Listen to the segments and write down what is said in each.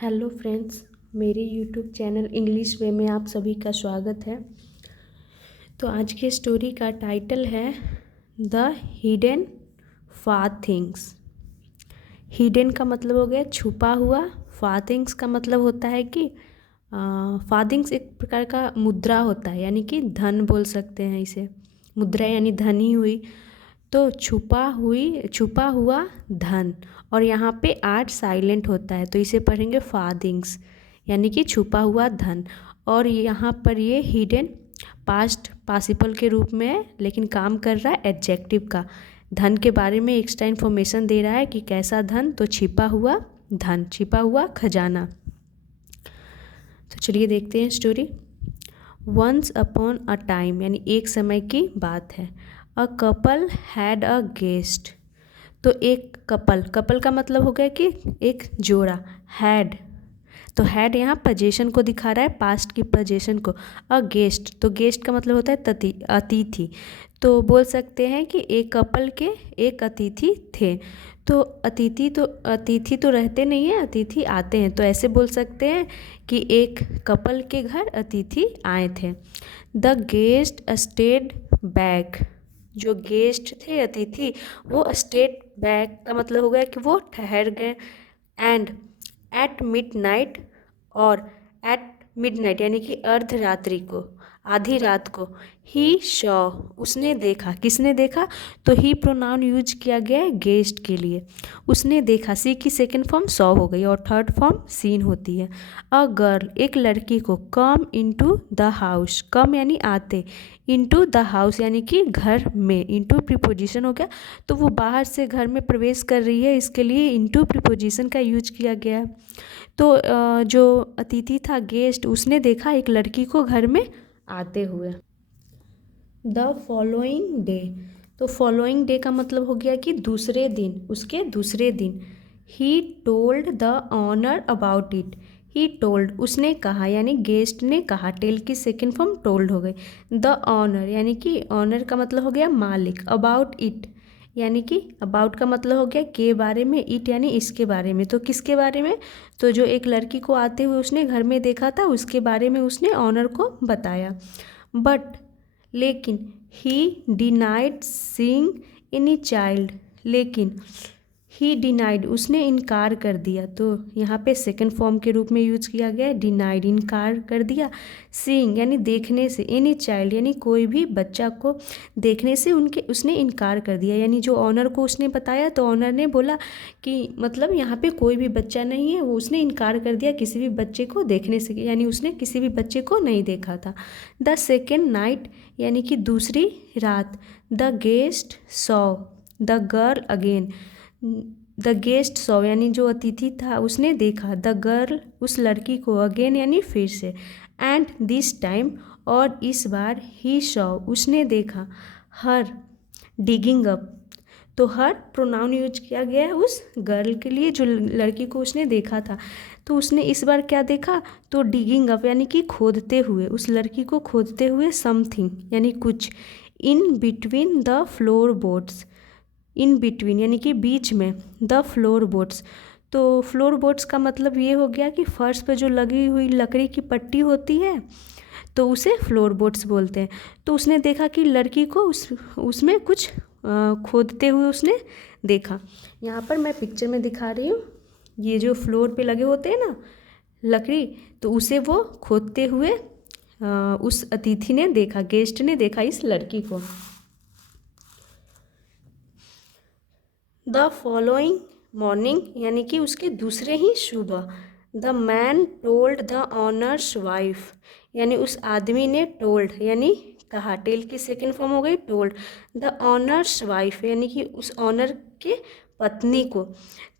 Hello friends, मेरे YouTube channel English वे में आप सभी का स्वागत है। तो आज के स्टोरी का टाइटल है the hidden far things. Hidden का मतलब हो गया छुपा हुआ, फार थिंग्स का मतलब होता है कि फार थिंग्स एक प्रकार का मुद्रा होता है, यानी कि धन बोल सकते हैं इसे। मुद्रा यानी धन ही हुई, तो छुपा हुआ धन। और यहाँ पे आर्ट साइलेंट होता है तो इसे पढ़ेंगे फादिंग्स, यानी कि छुपा हुआ धन। और यहाँ पर ये हिडन पास्ट पार्टिसिपल के रूप में है, लेकिन काम कर रहा है एडजेक्टिव का। धन के बारे में एक्स्ट्रा इन्फॉर्मेशन दे रहा है कि कैसा धन, तो छिपा हुआ धन, छिपा हुआ खजाना। तो चलिए देखते हैं story. Once upon a time, यानी एक समय की बात है। A couple had a guest. तो एक कपल का मतलब हो गया कि एक जोड़ा। हैड, तो हैड यहाँ पोजीशन को दिखा रहा है, पास्ट की पोजीशन को। अ गेस्ट, तो गेस्ट का मतलब होता है अतिथि। तो बोल सकते हैं कि एक कपल के एक अतिथि थे। तो अतिथि तो रहते नहीं हैं, अतिथि आते हैं। तो ऐसे बोल सकते हैं कि एक कपल के घर अतिथि आए थे। द गेस्ट स्टेड बैक, जो गेस्ट थे अतिथि वो स्टेड बैक का मतलब हो गया कि वो ठहर गए। एंड एट मिड नाइट, और एट मिड नाइट यानी कि अर्धरात्रि को, आधी रात को। ही शॉ, उसने देखा। किसने देखा? तो ही प्रोनाउन यूज किया गया है गेस्ट के लिए। उसने देखा, सी की सेकेंड फॉर्म सॉ हो गई और थर्ड फॉर्म सीन होती है। अ गर्ल, एक लड़की को। कम इनटू द हाउस, कम यानी आते, इनटू द हाउस यानी कि घर में। इनटू प्रीपोजिशन हो गया, तो वो बाहर से घर में प्रवेश कर रही है, इसके लिए इनटू प्रीपोजिशन का यूज किया गया है। तो जो अतिथि था गेस्ट, उसने देखा एक लड़की को घर में आते हुए। द फॉलोइंग डे, तो फॉलोइंग डे का मतलब हो गया कि दूसरे दिन, उसके दूसरे दिन। He told the owner about it. He told, उसने कहा, यानी गेस्ट ने कहा। टेल की सेकेंड फॉर्म टोल्ड हो गई। द ऑनर, यानी कि ऑनर का मतलब हो गया मालिक। अबाउट इट, यानी कि अबाउट का मतलब हो गया के बारे में, इट यानी इसके बारे में। तो किसके बारे में? तो जो एक लड़की को आते हुए उसने घर में देखा था, उसके बारे में उसने ऑनर को बताया। बट, लेकिन, ही डिनाइड सीइंग एनी चाइल्ड, लेकिन ही डिनाइड, उसने इनकार कर दिया। तो यहाँ पे सेकंड फॉर्म के रूप में यूज किया गया है, डिनाइड, इनकार कर दिया। सीइंग यानी देखने से, एनी चाइल्ड यानी कोई भी बच्चा को देखने से उसने इनकार कर दिया। यानी जो ऑनर को उसने बताया तो ऑनर ने बोला कि मतलब यहाँ पे कोई भी बच्चा नहीं है, वो उसने इनकार कर दिया किसी भी बच्चे को देखने से, यानी उसने किसी भी बच्चे को नहीं देखा था। द सेकेंड नाइट, यानी कि दूसरी रात। The guest saw the girl again. The guest saw यानी जो अतिथि था उसने देखा। द गर्ल, उस लड़की को। अगेन यानी फिर से। एंड दिस टाइम, और इस बार। ही सॉ, उसने देखा। हर डिगिंग अप, तो हर प्रोनाउन यूज किया गया है उस गर्ल के लिए जो लड़की को उसने देखा था। तो उसने इस बार क्या देखा? तो डिगिंग अप यानी कि खोदते हुए, उस लड़की को खोदते हुए। समथिंग यानी कुछ। In between the floor boards, in between यानी कि बीच में। द फ्लोर बोर्ड्स, तो फ्लोर बोर्ड्स का मतलब ये हो गया कि फर्श पे जो लगी हुई लकड़ी की पट्टी होती है, तो उसे फ्लोर बोर्ड्स बोलते हैं। तो उसने देखा कि लड़की को उसमें कुछ खोदते हुए उसने देखा। यहाँ पर मैं पिक्चर में दिखा रही हूँ, ये जो फ्लोर पे लगे होते हैं ना लकड़ी, तो उसे वो खोदते हुए उस अतिथि ने देखा, गेस्ट ने देखा इस लड़की को। द फॉलोइंग मॉर्निंग, यानी कि उसके दूसरे ही सुबह। The man told the honours wife, यानी उस आदमी ने टोल्ड यानी कहा। टेल की सेकेंड फॉर्म हो गई टोल्ड। द ऑनर्स वाइफ यानी कि उस ऑनर के पत्नी को।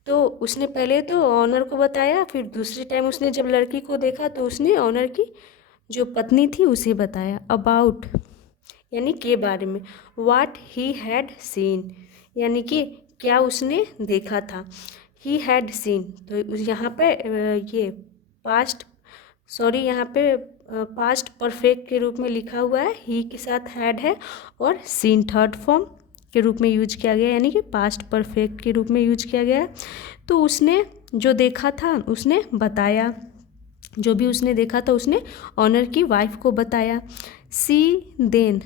तो उसने पहले तो ऑनर को बताया, फिर दूसरी टाइम उसने जब लड़की को देखा तो उसने ऑनर की जो पत्नी थी उसे बताया। अबाउट यानी के बारे में। वाट ही हैड सीन, यानी कि क्या उसने देखा था। ही हैड सीन, तो यहाँ पे ये पास्ट, सॉरी यहाँ पे पास्ट परफेक्ट के रूप में लिखा हुआ है। ही के साथ हैड है और सीन थर्ड फॉर्म के रूप में यूज किया गया, यानी कि पास्ट परफेक्ट के रूप में यूज किया गया। तो उसने जो देखा था उसने बताया, जो भी उसने देखा था उसने ऑनर की वाइफ को बताया। सी देन,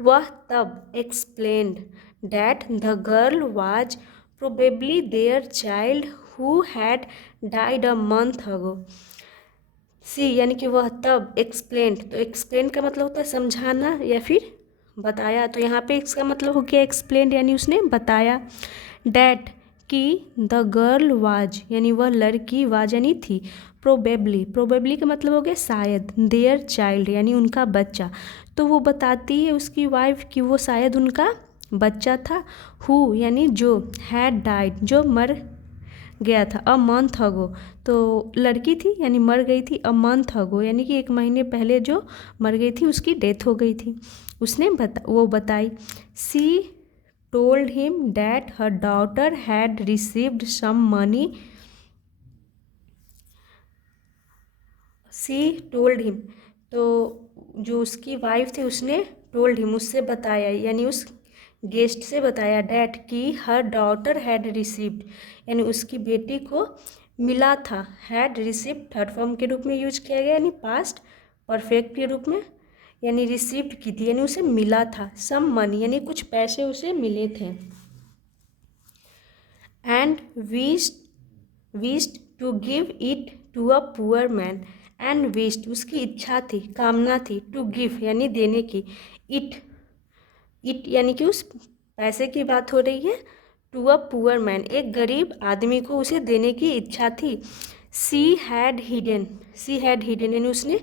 वह तब explained that the girl was probably their child who had died a month ago. She यानी कि वह तब, एक्सप्लेन, तो एक्सप्लेन का मतलब होता है समझाना या फिर बताया, तो यहाँ पे इसका मतलब हो गया एक्सप्लेन यानी उसने बताया। डैट कि द गर्ल वाज यानी वह लड़की, वाज यानी थी, प्रोबेबली, प्रोबेबली का मतलब हो गया शायद, देयर चाइल्ड यानी उनका बच्चा, तो वो बताती है उसकी वाइफ कि वो शायद उनका बच्चा था। हु यानी जो, हैड डाइड जो मर गया था, अ मंथ अगो तो लड़की थी यानी मर गई थी, अ मंथ अगो यानी कि 1 महीने पहले जो मर गई थी उसकी डेथ हो गई थी, उसने वो बताई। She told him that her daughter had received some money. She told him, तो जो उसकी वाइफ थी उसने टोल्ड हिम उससे बताया, यानी उस गेस्ट से बताया, डैट कि हर डॉटर हैड रिसीव्ड यानी उसकी बेटी को मिला था, हैड रिसीव्ड थर्ड फॉर्म के रूप में यूज किया गया यानी पास्ट परफेक्ट के रूप में, यानी रिसीव्ड की थी यानी उसे मिला था, सम मनी यानी कुछ पैसे उसे मिले थे। And wished to give it to a poor man, and wished उसकी इच्छा थी, कामना थी, टू गिव यानी देने की, इट यानी कि उस पैसे की बात हो रही है, टू अ पुअर मैन एक गरीब आदमी को उसे देने की इच्छा थी। सी हैड हिडन यानी उसने,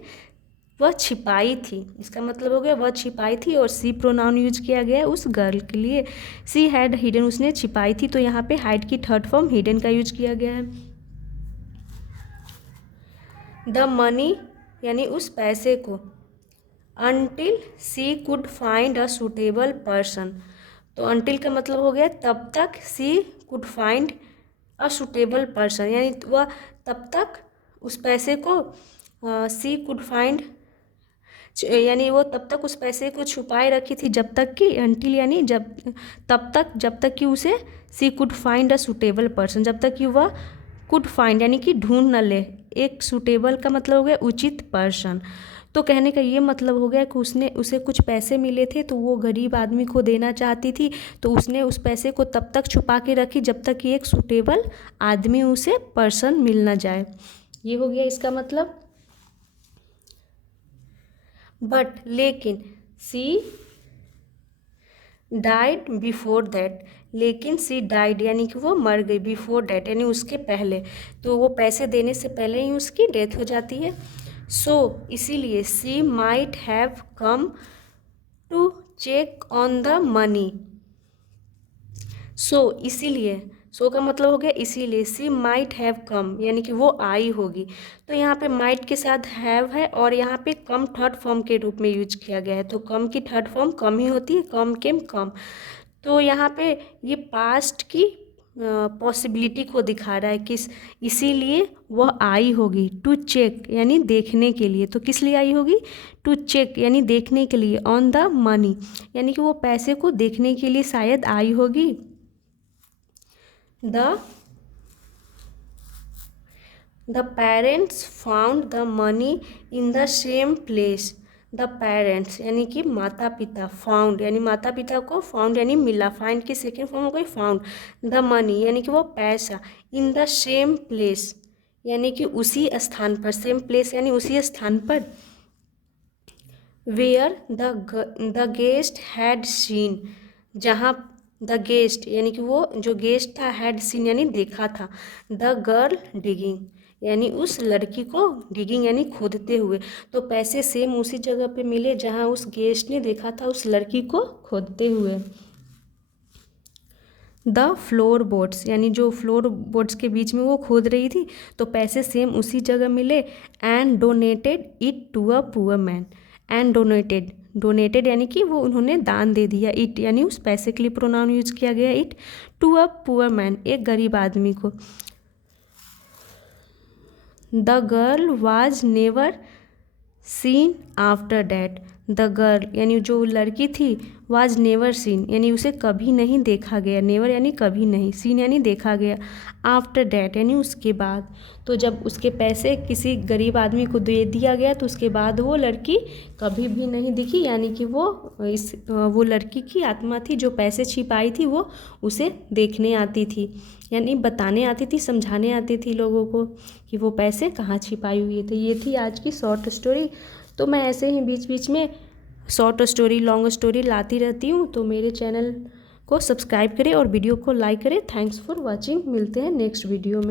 वह छिपाई थी, इसका मतलब हो गया वह छिपाई थी, और सी प्रोनाउन यूज किया गया है उस गर्ल के लिए। सी हैड हिडन उसने छिपाई थी, तो यहाँ पे हाइड की थर्ड फॉर्म हिडन का यूज किया गया है। द मनी यानी उस पैसे को, until she could find a suitable person, तो अनटिल का मतलब हो गया तब तक, she could find a suitable person यानी वह तब तक उस पैसे को, सी कुड फाइंड यानी वो तब तक उस पैसे को छुपाए रखी थी जब तक कि, अनटिल यानी तब तक जब तक कि उसे, she could find a suitable person जब तक कि वह, कुड फाइंड यानी कि ढूंढ न ले, एक सूटेबल का मतलब हो गया उचित पर्सन, तो कहने का ये मतलब हो गया कि उसे कुछ पैसे मिले थे तो वो गरीब आदमी को देना चाहती थी, तो उसने उस पैसे को तब तक छुपा के रखी जब तक कि एक सूटेबल आदमी उसे पर्सन मिल ना जाए, ये हो गया इसका मतलब। बट लेकिन, सी डाइड बिफोर दैट, लेकिन सी डाइड यानी कि वो मर गई, बिफोर डैट यानी उसके पहले, तो वो पैसे देने से पहले ही उसकी डेथ हो जाती है। सो इसीलिए she might have come to check on the money, so इसीलिए, सो का मतलब हो गया इसीलिए, सी माइट हैव कम यानी कि वो आई होगी, तो यहाँ पे माइट के साथ हैव है और यहाँ पे कम थर्ड फॉर्म के रूप में यूज किया गया है, तो कम की थर्ड फॉर्म कम ही होती है, कम केम कम, तो यहाँ पे ये पास्ट की पॉसिबिलिटी को दिखा रहा है किस, इसीलिए वह आई होगी, टू चेक यानी देखने के लिए, तो किस लिए आई होगी, टू चेक यानी देखने के लिए, ऑन द मनी यानी कि वो पैसे को देखने के लिए शायद आई होगी। The parents found the money in the same place. The parents यानी कि माता पिता, फाउंड यानी माता पिता को, फाउंड यानी मिला, फाइंड की सेकेंड फॉर्म हो गई फाउंड, द मनी यानी कि वो पैसा, इन द सेम प्लेस यानी कि उसी स्थान पर, सेम प्लेस यानी उसी स्थान पर, where the guest had seen जहाँ, द गेस्ट यानी कि वो जो गेस्ट था, हैड सीन यानी देखा था, द गर्ल डिगिंग यानी उस लड़की को, डिगिंग यानी खोदते हुए, तो पैसे सेम उसी जगह पे मिले जहाँ उस गेस्ट ने देखा था उस लड़की को खोदते हुए। द फ्लोर बोर्ड्स यानी जो फ्लोर बोर्ड्स के बीच में वो खोद रही थी, तो पैसे सेम उसी जगह मिले, and donated it to a poor man, and donated यानी कि वो उन्होंने दान दे दिया, इट यानी उस पैसे के लिए प्रोनाउन यूज किया गया it, to a poor man एक गरीब आदमी को। The girl was never seen after that, the girl यानी जो लड़की थी वाज नेवर सीन यानी उसे कभी नहीं देखा गया, नेवर यानी कभी नहीं, सीन यानी देखा गया, आफ्टर डैट यानी उसके बाद। तो जब उसके पैसे किसी गरीब आदमी को दे दिया गया तो उसके बाद वो लड़की कभी भी नहीं दिखी, यानी कि वो लड़की की आत्मा थी जो पैसे छिपाई थी, वो उसे देखने आती थी, यानी बताने आती थी, समझाने आती थी लोगों को कि वो पैसे कहाँ छिपाई हुई थे। ये थी आज की शॉर्ट स्टोरी। तो मैं ऐसे ही बीच बीच में शॉर्ट स्टोरी, लॉन्ग स्टोरी लाती रहती हूँ। तो मेरे चैनल को सब्सक्राइब करें और वीडियो को लाइक करें। Thanks for watching. मिलते हैं नेक्स्ट वीडियो में।